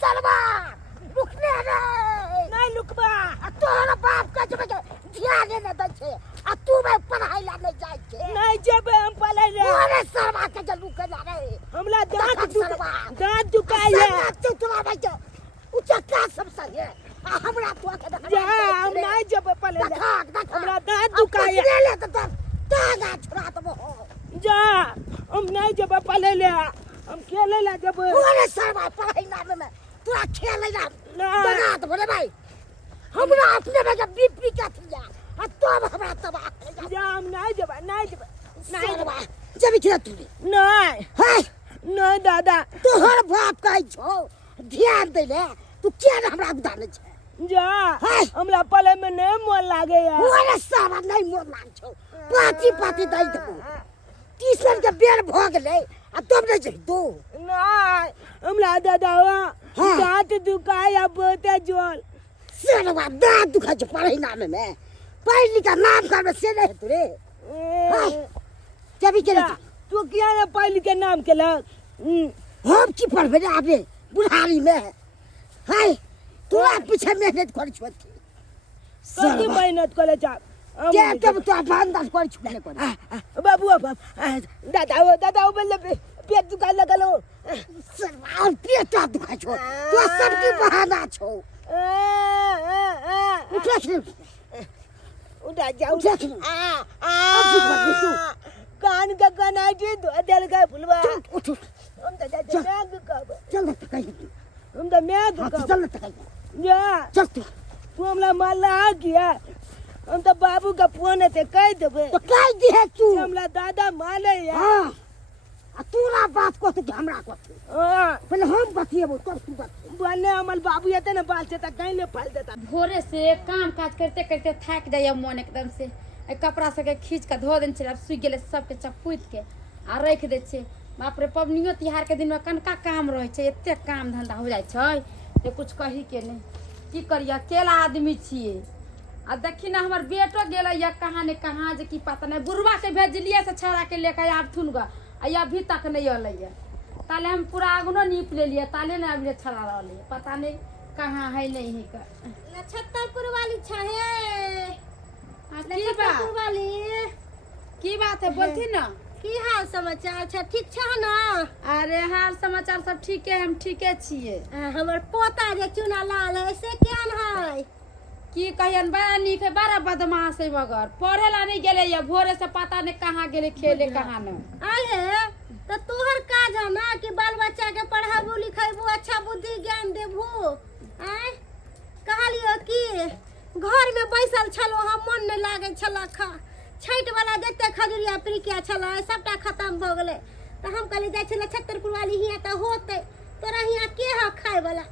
सरवा रुकने रे नहीं लुकबा तोहरा बाप का जब ध्यान न दै छे आ तू मैं पढ़ाई ला नहीं जाय छे नहीं जब हम पले रे अरे सरवा के जलू के ला रे हमला दांत दुखाई है तू तोरा भाई जो उचा का सब सही है हमरा तो के जा हम नहीं जब पले रे हमरा दांत दुखाई है ले तो तागा छोड़ा तो जा हम नहीं जब पले ले हम खेले ला जब अरे सरवा पढ़ाई ना में तोरा खेले ला ना बना तो बोले भाई हमरा अपने में जब बीपी का थिया आ तब हमरा तबाह जा हम नहीं जब सरवा जब इतना तू नहीं हाय नहीं दादा तोहर बाप कहै छौ ध्यान दे ले तू क्या हमरा उदाने छे जा हमरा पले में नहीं मन लागे यार ओरे सारा नहीं मोर लाग छौ पाती दई देबो तीसर के बेर भ गेलै आ तब नहीं जइ दो नहीं हमरा दादा दांत दुखाई है बहुत जोर सरवा दांत दुखा छ पढ़ै नाम में पढ़ लिखा नाम कर से नहीं तू रे हाय जब चले तू क्या ना पढ़ लिख के नाम केलक हम की पढ़बे रे आबे बुढ़ारी में हाय तोरा पीछे मेहनत कर छ कति मेहनत करे जा के तब तो बंदर कर छ ने कर बाबू दादा बोले पेट दुखा लगलो सरवा पेट दुखा छो तो सबकी बहाना छो उठा जा उठा कान का कनाटी दो दिल का फुलवा उठ हम तो मैग कब चल त कहीं हम तो मैग कब चल त कहीं जा चल तू हमला माला किया हम तो बाबू का फोन है कह देबे तो कह दी है तू हमला दादा माले यार हां आ तोरा बात को तो हमरा को हां पहले हम बतिएबो तब तू बत बोले हमर बाबू ये ना बाल से तक कहीं ले फल देता भोरे से काम काज करते करते थक जाइए मन एकदम से कपड़ा सबके खींच के धो देने छे अब सूख गेले सबके चपूत के आ रख दे छे बाप रे पबनियो तिहार के दिन में कनका काम रहे छे एते काम धंधा हो जाय छे जे कुछ कही के नहीं की करिए अकेला आदमी छिए आ देखी ना हमर बेटो गेल या कहाँ ने कहाँ जे की पता नहीं बुढ़वा के भेजलिए से छड़ा के लेके आबथुन ग आ अभी तक नहीं अलै ताले हम पूरा आगनो नीप ले लिए ताले ने अभी छड़ा रहले पता नहीं कहाँ है नहीं है का नक्षत्रपुर वाली छहे नक्षत्रपुर वाली की बात है बोलती ना की हाल समाचार छ ठीक छ ना अरे हाल समाचार सब ठीक है हम ठीके छिए हमर पोता जे चुना लाल है से केहन है की कहियन बड़ा नीक है बड़ा बदमाश है मगर पढ़े ला नहीं गेले या भोरे से पता नहीं कहाँ गेले खेले कहाँ न आले तो तोहर काज है ना कि बाल बच्चा के पढ़ाबू लिखाबू अच्छा बुद्धि ज्ञान देबू आय कहलियो कि घर में बैसल छलो हम मन नहीं लागे छला खा छठ वाला जते खजुरिया प्रिकिया छला सबटा खत्म भ गेले तो हम कहली जाय छला छतरपुर वाली हिया त होते तोरा हिया के ह खाए वाला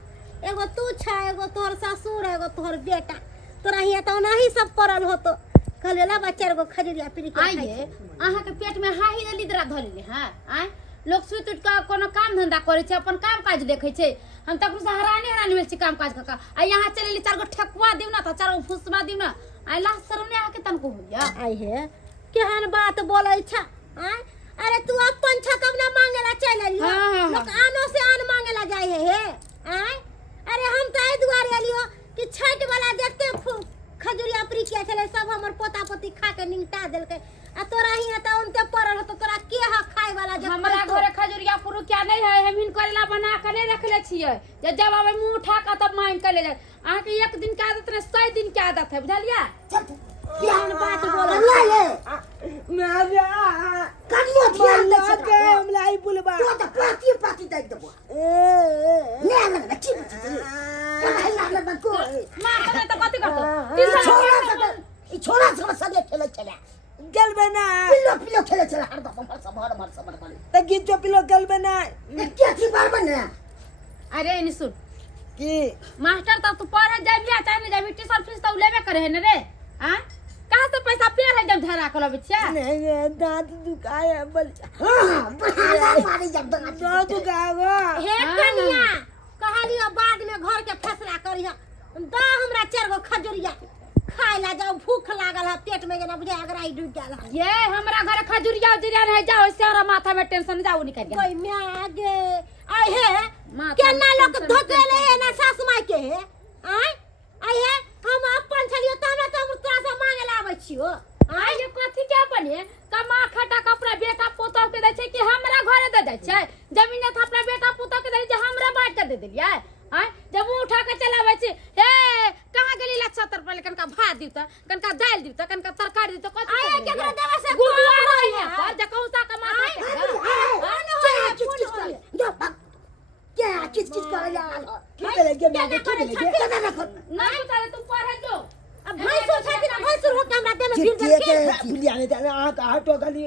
एगो तू छ एगो तोहर ससुर एगो तोहर बेटा तोरा हिया त नहीं सब पड़ल होतो कहले ला बच्चा एगो खजुरिया प्रिकिया आइए अहाँ के पेट में हाही जल्दी दरा धरले हां आय लोग सुत उठ के कोनो काम धंधा करे छे अपन काम काज देखे छे हम तक से हरानी में छी काम काज का आ यहां चलेली चार गो ठकुआ दिउ ना त चार गो फुसमा दिउ ना आई ला शर्म ने आके तनको होया आई है केहन बात बोलै छ आय अरे तू अपन छ तब ना मांगेला चल लियो लोग आनो से आन मांगेला जाय है आय अरे हम त आई दुआरे लियो कि छठ वाला जते खजुरिया प्रिकिया चले सब हमर पोता पोती खा के निंगटा देलके आ तोरा हिया त उनते पड़ल हो तो तोरा के ह खाए वाला जब हमरा घरे खजुरिया पुरु क्या नहीं है हम इन करेला बना के नहीं रखले छिए जे जब आवे मुंह उठा के तब मांग के ले जाए आहा के एक दिन के आदत ने 100 दिन के आदत है बुझलिया केहन बात बोलै ला ले मैं जा कन्नो ध्यान दे के हमला ही बुलबा तो त पाती दई देबो ले ले की पढ़ाई ला ले को मां करे तो कथि करतो छोरा सब सगे खेले चला गल बना पिलो खेले चला हर दम मर सब करे त गिचो पिलो गल बना क्या थी बार बने अरे इन सुन की मास्टर त तू पढ़े जाबिया चाहे नहीं जाबी ट्यूशन फीस त लेबे करे है न रे हां कहां से पैसा पेड़ है जब धरा कलो बच्चा नहीं दांत दुखाए बोल हां बहाना मारी जब दांत दुखावा हे कनिया कहलियो बाद में घर के फैसला करिया दा हमरा चार गो खजुरिया खाए ला जाओ भूख लागल है पेट में जना बुझा अगर आई डूब गेल ये हमरा घर खजुरिया उजरिया रह जाओ सारा माथा में टेंशन जाओ निकल गया कोई में आगे आई है माँ क्या तो ना लोग टेंशन धोकेले है ना सासु माई के है आई है हम अपन छलियो त हमरा त तोरा से मांगे ला आबै छियो ये कथी के अपन है कमा खटा कपड़ा बेटा पुतौ के दै छै कि हमरा घरे दे दै छै जमीन त अपना बेटा पुतौ के दै छै हमरा बांट के दे देलियै आय जब उठा के चलाबै छै हे कहां गेली लच्छा तर पहले कनका भात दी त कनका दाल दी त कनका तरकारी दी त कथी आय केकरा देबे से गुदुआ रही है पर जकौ सा कमा क्या किस करे यार नहीं करे तू पढ़े जो अब भैंसो छथि ना भैंसुर हो के हमरा देमे फिर दे बिलिया ने आ हटो गली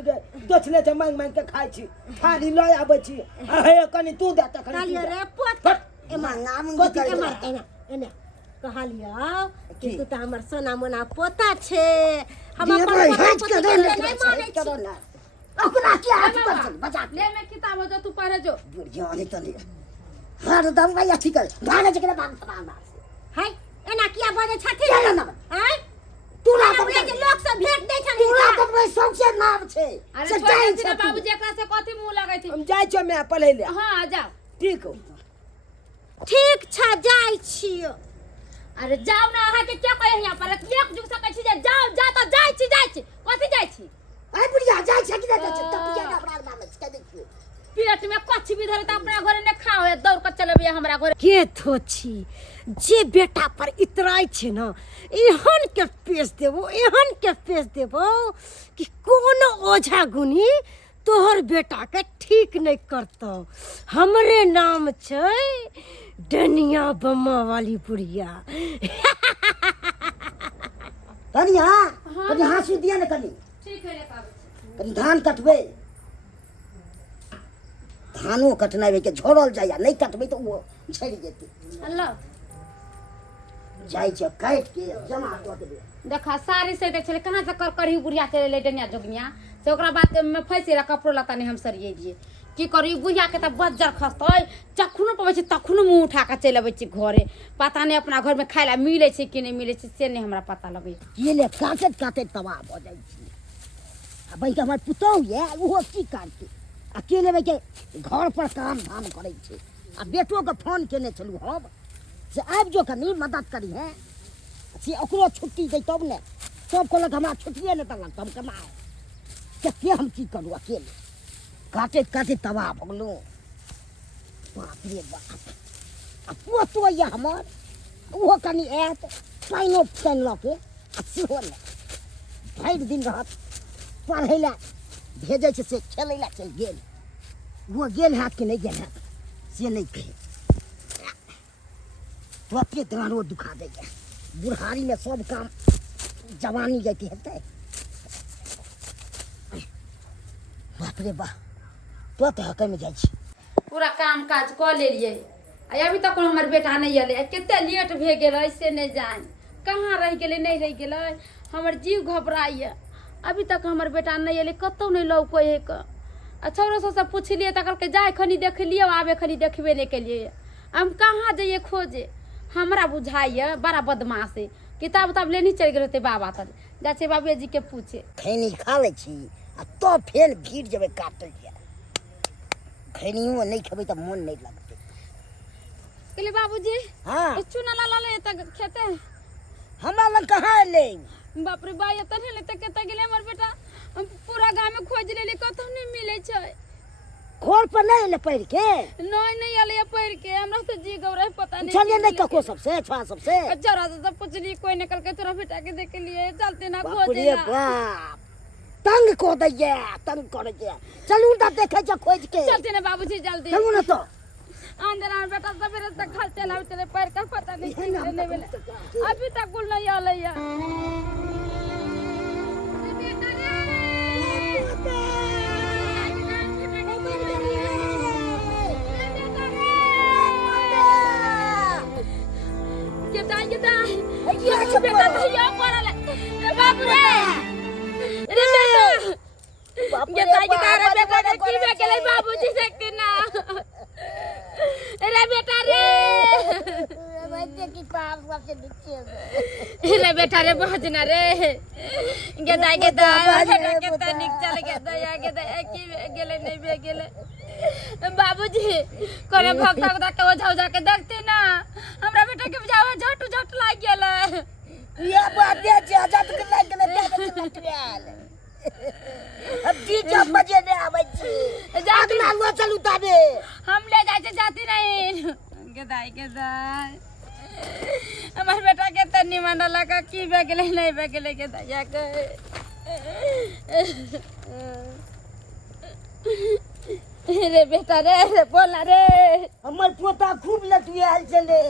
दोछले त मांग मांग के खाइ छी थाली लय आबै छी हे कनी तू दे त कनी कहलियो रे पोत एमा नाम कोती के मार एने कहलियो कि तू त हमर सोना मोना पोता छे हम अपन पोता नहीं माने छी ना ओकरा क्या हाथ पर बचा ले मैं किताब जो तू पढ़े जो बुढ़िया ने तने हर दम भाई अच्छी कर भागे जकरा बाग समान है एना किया बजे छथि क्या ना हैं तू ना तू के लोग सब भेट दै छन तू ना तो सबसे नाम छे अरे छोड़ दे बाबूजी एकरा से कथी मुंह लगै थी हम जाय छ मैं पढ़ै ले हां जाओ ठीक हो ठीक छ जाय छियो अरे जाओ ना अहाँ के क्या कहे यहाँ पर एक जुग सकै छी जे जाओ जा तो जाय छी कथी जाय छी आई बुढ़िया जाय छ कि ना तपिया ना अपना नाम के देखियो पेट में कछ भी धरे त अपना घरे ने खाओ है दौड़ के चलबे हमरा घरे के थोछी जे बेटा पर इतराय छे ना एहन के पेश देबो कि कोनो ओझा गुनी तोहर बेटा के ठीक नहीं करतो हमरे नाम छै डनिया बम्मा वाली बुढ़िया कनिया कनी हासु दिया न कनी ठीक है रे बाबूजी कनी धान कटबे धानो कटनावे के झोरल जाय नहीं कटबे तो वो झड़ जेते अल्लाह जाय छ काट के जमा क देबे देखा सारी से देख चले कहां से कर करही बुढ़िया चले ले डनिया जोगिया से ओकरा बात में फैसे रा कपड़ो लता नहीं हम सरिये दिए की करी बुढ़िया के त बज्जर खसतै चखुनो पबै छै तखुनो मुंह उठा के चल आबै छै घरे पता नहीं अपना घर में खाइला मिले छै कि नहीं मिले छै से नहीं हमरा पता लगे ये ले काटे तबाह हो जाय छी आ भाई के हमर पुतौ ये वो की काटते अकेले में के घर पर काम धाम करे छे आ बेटो के फोन केने चलू हम से आब जो कनी मदद करी है से ओकरो छुट्टी दे तब ने सब कहलक हमरा छुट्टिए ने तलक हम कमाए के हम की करू अकेले काटे तबाह भ गेलू बाप रे बाप आ पुतो ये हमर वो कनी एत पाइनो पेन लके आ सेहो ने भरि दिन रहत पढ़ै ला भेजै छै से खेलै ला चल गेल वो गेल हाथ के नहीं गेल हाथ से नहीं कहे तो अपने दानो दुखा देगा बुढ़ारी में सब काम जवानी जाती है बाप रे बा तो हक में जाय छी पूरा काम काज क लेलिए आ अभी तक हमर बेटा नहीं अले केते लेट भे गेल ऐसे नहीं जान कहां रह गेले नहीं रह गेले हमर जीव घबराइए अभी तक हमर बेटा नहीं अले कतौ नहीं लौको है क छौरो से पूछलिए त कहलके जाय खनी देख लियो आबे खनी देखबे नहीं के लिए हम कहां जाइए खोजे हमरा बुझाइए बड़ा बदमाश है किताब उताब लेनी चल गेल होते बाबा तर जाछे बाबूजी के पूछे खैनी खा ले छी आ तो फेर भीड़ जबे काटल जा खैनियो नहीं खेबै त मन नहीं लगते कहले बाबूजी हां चूना ला ले त खेते हमरा लग कहां ले बाप रे बा एतने ले त केता गेले हमर बेटा हम पूरा गांव में खोज लेली कतौ नहीं मिले छै घर पर नहीं ले पैर के नहीं आले पैर के हमरा से जी गौरा पता नहीं चलिए नहीं कको सबसे छुआ सबसे जरा से पूछली कोई निकल के तोरा बेटा के देख लिए चलते ना बाप खोजे रे ना बाप तंग को दैया तंग कर दिया चलू त देखे छ खोज के चलते ना बाबूजी जल्दी चलू ना तो अंदर आ बेटा सवेरे से खा चला चले पैर का पता नहीं नहीं मिले अभी तक कुल नहीं आले या बेटा तो यो पड़ल बाबू रे बेटा रे बेटा की बे गेलै बाबूजी से के ना रे बेटा रे बच्चे की पाप सबसे नीचे रे बेटा रे बहजना रे गेदा केता निक चल गेदा या गेदा की गेले नहीं बे गेले बाबूजी कोने भक्ता को के ओझा ओझा के देखते ना हमरा बेटा के बुझावा झट झट लाग गेल ये बात दे जे आजाद के लाग गेल लटरियाल अब जी जब बजे ने आबै छी अगला लो चलू ताबे हम ले जाय छै जाती नहीं गेदाई हमर बेटा के तन्नी मंडला का की बे गेले नहीं बे गेले गेदाया के रे बेटा रे बोला रे हमर पोता खूब लटरियाल चले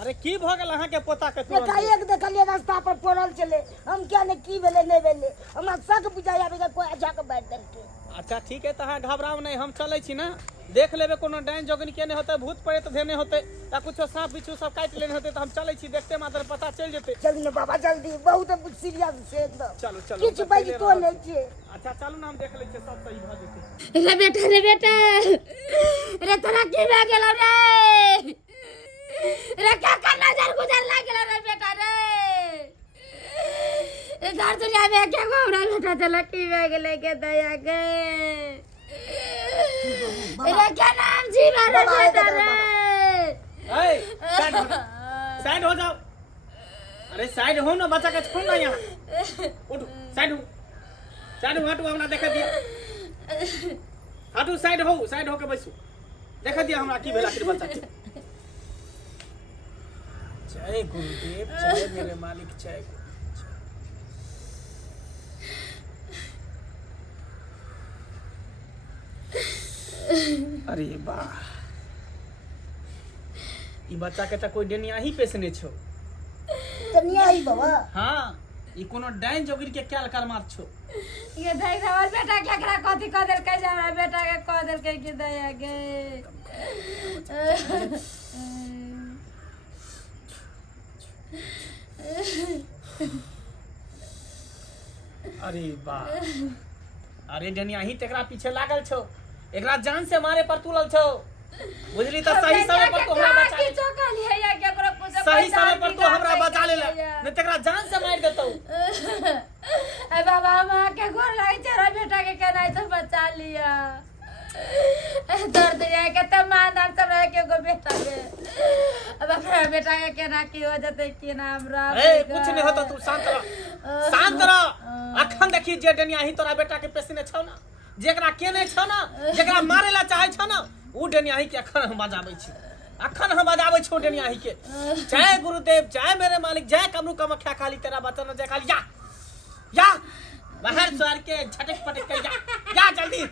अरे की भ गेल अहाँ के पोता के बेटा एक देखलिए रास्ता पर पड़ल चले हम क्या ने की भेले नहीं भेले हमरा सक बुझाया बेटा कोई अच्छा के बैठ देलके अच्छा ठीक है तहाँ घबराओ नहीं हम चलै छी ना देख लेबे कोनो डाइन जोगन के नहीं होते भूत प्रेत धेने होते या कुछ सांप बिच्छू सब काट लेने होते तो हम चलै छी देखते मात्र पता चल जेते चल ना बाबा जल्दी बहुत सीरियस से एकदम चलो चलो किछ बाजी तो नहीं छे अच्छा चलू ना हम देख लै छी सब सही भ जेते रे बेटा रे तोरा की भे गेल रे क्या करना नजर गुजर लाग गेल रे बेटा रे इधर दुनिया में क्या हमरा बेटा चला की भे गेल के दया के रे क्या नाम जी मारे बेटा रे ए साइड हो जाओ अरे साइड हो ना बच्चा के छोड़ ना यहां उठ साइड हो हटू हमरा देख दिया हटू साइड हो के बैसू देख दिया हमरा की भेला के बच्चा के जय गुरुदेव जय मेरे मालिक जय अरे वाह ई बच्चा के त कोई डेनिया ही पेसने छो तनिया ही बाबा हां ई कोनो डाइन जोगिर के क्या कर मार छो ये देख हमर बेटा केकरा कथि क देल के हमरा बेटा के क देल के की दया गे अरे वाह अरे डेनिया ही तेकरा पीछे लागल छो एकरा जान से मारे पर तुलल छो बुझली त सही समय पर तो हमरा बचा ले सही समय पर तो हमरा बचा ले न तेकरा जान से मार देतौ ए बाबा मां के गोर लाग तेरा बेटा के केनाई तो बचा लिया दर्द है के त मां सब रह के गो बेटा के अब अपना बेटा के केना की हो जते की नाम रा ए कुछ नहीं होता तू शांत रह अखन देखी जे डेनिया ही तोरा बेटा के पेसने छौ ना जेकरा केने छौ ना जेकरा मारे ला चाहे छौ ना उ डेनिया ही के अखन हम बजाबै छौ डेनिया ही के जय गुरुदेव जय मेरे मालिक जय कमरू कमख्या खाली तेरा बचन जय खाली या बाहर सवार के झटक पटक के जा जल्दी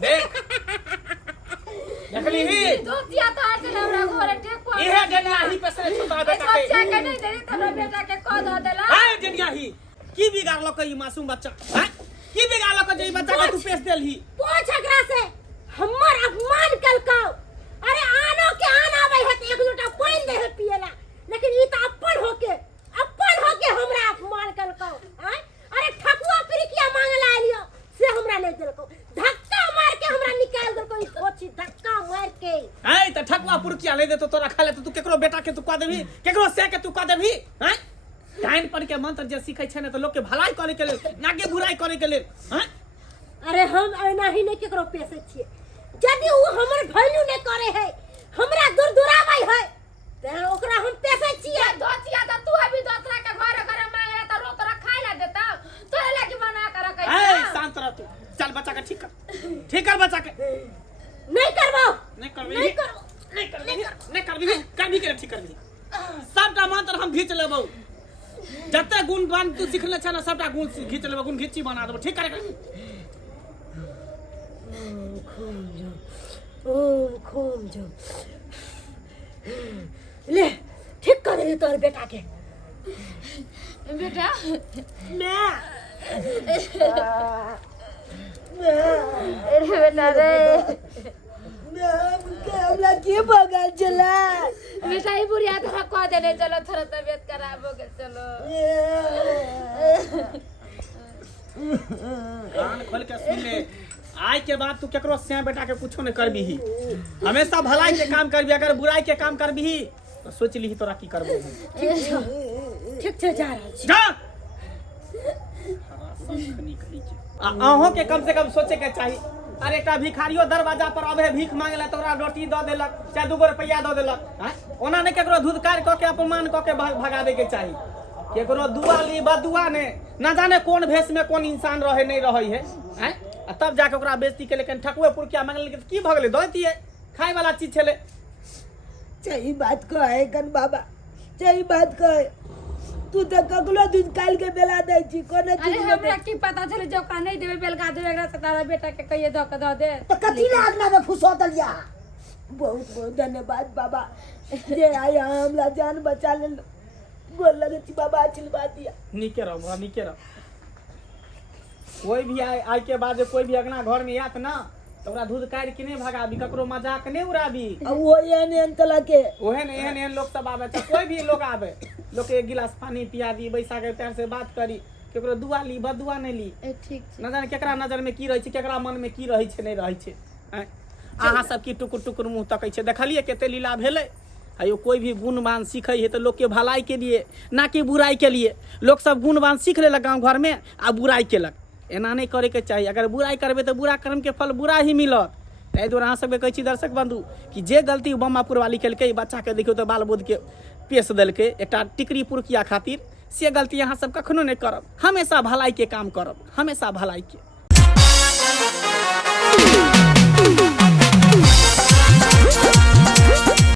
देख देखली ही दोतिया तो आज हमरा घरे ठेको इहे डेनिया ही पेसने छौ तोरा बेटा के बच्चा के नहीं देली तोरा बेटा के क द देला हाय डेनिया ही की बिगाड़लो के ई मासूम बच्चा हैं की बिगाड़लो के जे ई बच्चा के तू पेस देलही पूछ एकरा से हमर अपमान कलकौ अरे आनो के आन आबै है त एक लोटा पानी दे है पियला लेकिन ई त अपन होके हमरा अपमान कलकौ हैं अरे ठकुआ प्रीतिया मांगला आलियो से हमरा नहीं देलकौ धक्का मार के हमरा निकाल देलकौ ई कोची धक्का मार के ऐ त ठकुआ पुरकिया ले दे तो तोरा खा ले तो तू केकरो बेटा के तू क देबी केकरो से के तू क देबी हैं डाइन पर के मंत्र जे सीखै छै ने त लोग के भलाई करे के लेल नागे बुराई करे के लेल हैं अरे हम एना ही नहीं केकरो पेसे छिए यदि वो हमर वैल्यू नहीं करे है हमरा दुरदुराबै है त ओकरा हम पेसे छिए दोतिया तो तू अभी दूसरा के घरे मांगला त रोक रखा ला देता तो लगी बना कर रखे ऐ शांत रह तू चल बच्चा के ठीक कर बच्चा के नहीं करबो नहीं करबी नहीं करो नहीं करबी के ठीक करबी सबटा मंत्र हम घीच लेबौ जते गुण गान तू सिखले छ ना सबटा गुण घीच लेबौ गुण घीची बना देबौ ठीक करे खूम जो ले ठीक कर दे तोर बेटा के बेटा मैं अरे बेटा रे हमरा के बगल चला बेटा ही बुढ़िया थोड़ा कह देने चलो थोड़ा तबीयत खराब हो गई चलो कान खोल के सुन ले आज के बाद तू केकरो से बेटा के कुछो नहीं करबी ही हमेशा भलाई के काम करबी अगर बुराई के काम करबी ही तो सोच ली तोरा की करबो ठीक छै जा रहल छी जा अहों के कम से कम सोचे के चाहिए। अरे एक भिखारियो दरवाजा पर अबे भीख मांगेला तो ओकरा रोटी दऽ देलक चाहे 2 रुपया दऽ देलक। ओना नहीं केकरो धुधकार कऽ के अपमान कऽ के भगावे के चाहिए। केकरो दुआ ली बदुआ ने ना जाने कौन भेष में कौन इंसान रहे नहीं रहे है तब जाके ओकरा बेइज्जती के। लेकिन ठकुए पुरकिया मांगल की भ गेलै दऽ दिए खाए वाला चीज छले। सही बात कहे कन बाबा, सही बात कहे। तू तो ककलो दूध काल के बेला दै छी कोने अरे हमरा की पता चले जो का नहीं देबे बेलगा देबे एकरा से तारा बेटा के कहिए द के द दे तो कथी ले आगना में फुसो दलिया। बहुत बहुत धन्यवाद बाबा जे आय हमरा जान बचा ले। बोल लगे छी बाबा आशीर्वाद दिया। निके रहो निके रहो। कोई भी आय के बाद कोई भी अगना घर में आत ना तो ओकरा दूध काट के नहीं भगाबी, ककरो मजाक नहीं उड़ाबी। अब वो एहन तला के ओहन एहन लोग सब आवे कोई भी लोग आवे लोग के 1 गिलास पानी पिया दी, बैसा के प्यार से बात करी। केकरो दुआ ली बदुआ नहीं ली। ठीक छै न जाने केकरा नजर में की रहे छै, केकरा मन में की रहे छै नहीं रहे छै। अहाँ सब की टुकुर टुकुर मुंह तकै छै। देखलिए कते लीला भेलै। आयो कोई भी गुणवान सीखे है तो लोग के भलाई के लिए ना कि बुराई के लिए। लोग सब गुणवान सीख लेलक गाँव घर में आ बुराई केलक। एना नहीं करे के चाहिए। अगर बुराई करबे तो बुरा कर्म के फल बुरा ही मिलत। ताहि दुआरे अहाँ सबके कहै छी दर्शक बंधु कि जे गलती बम्मापुर वाली केलकै बच्चा के देखियो तो बाल बोध के पेश देलकै एकटा टिकरी पुरकिया खातिर, से गलती अहाँ सब कखनो नहीं करब। हमेशा भलाई के काम करब, हमेशा भलाई के।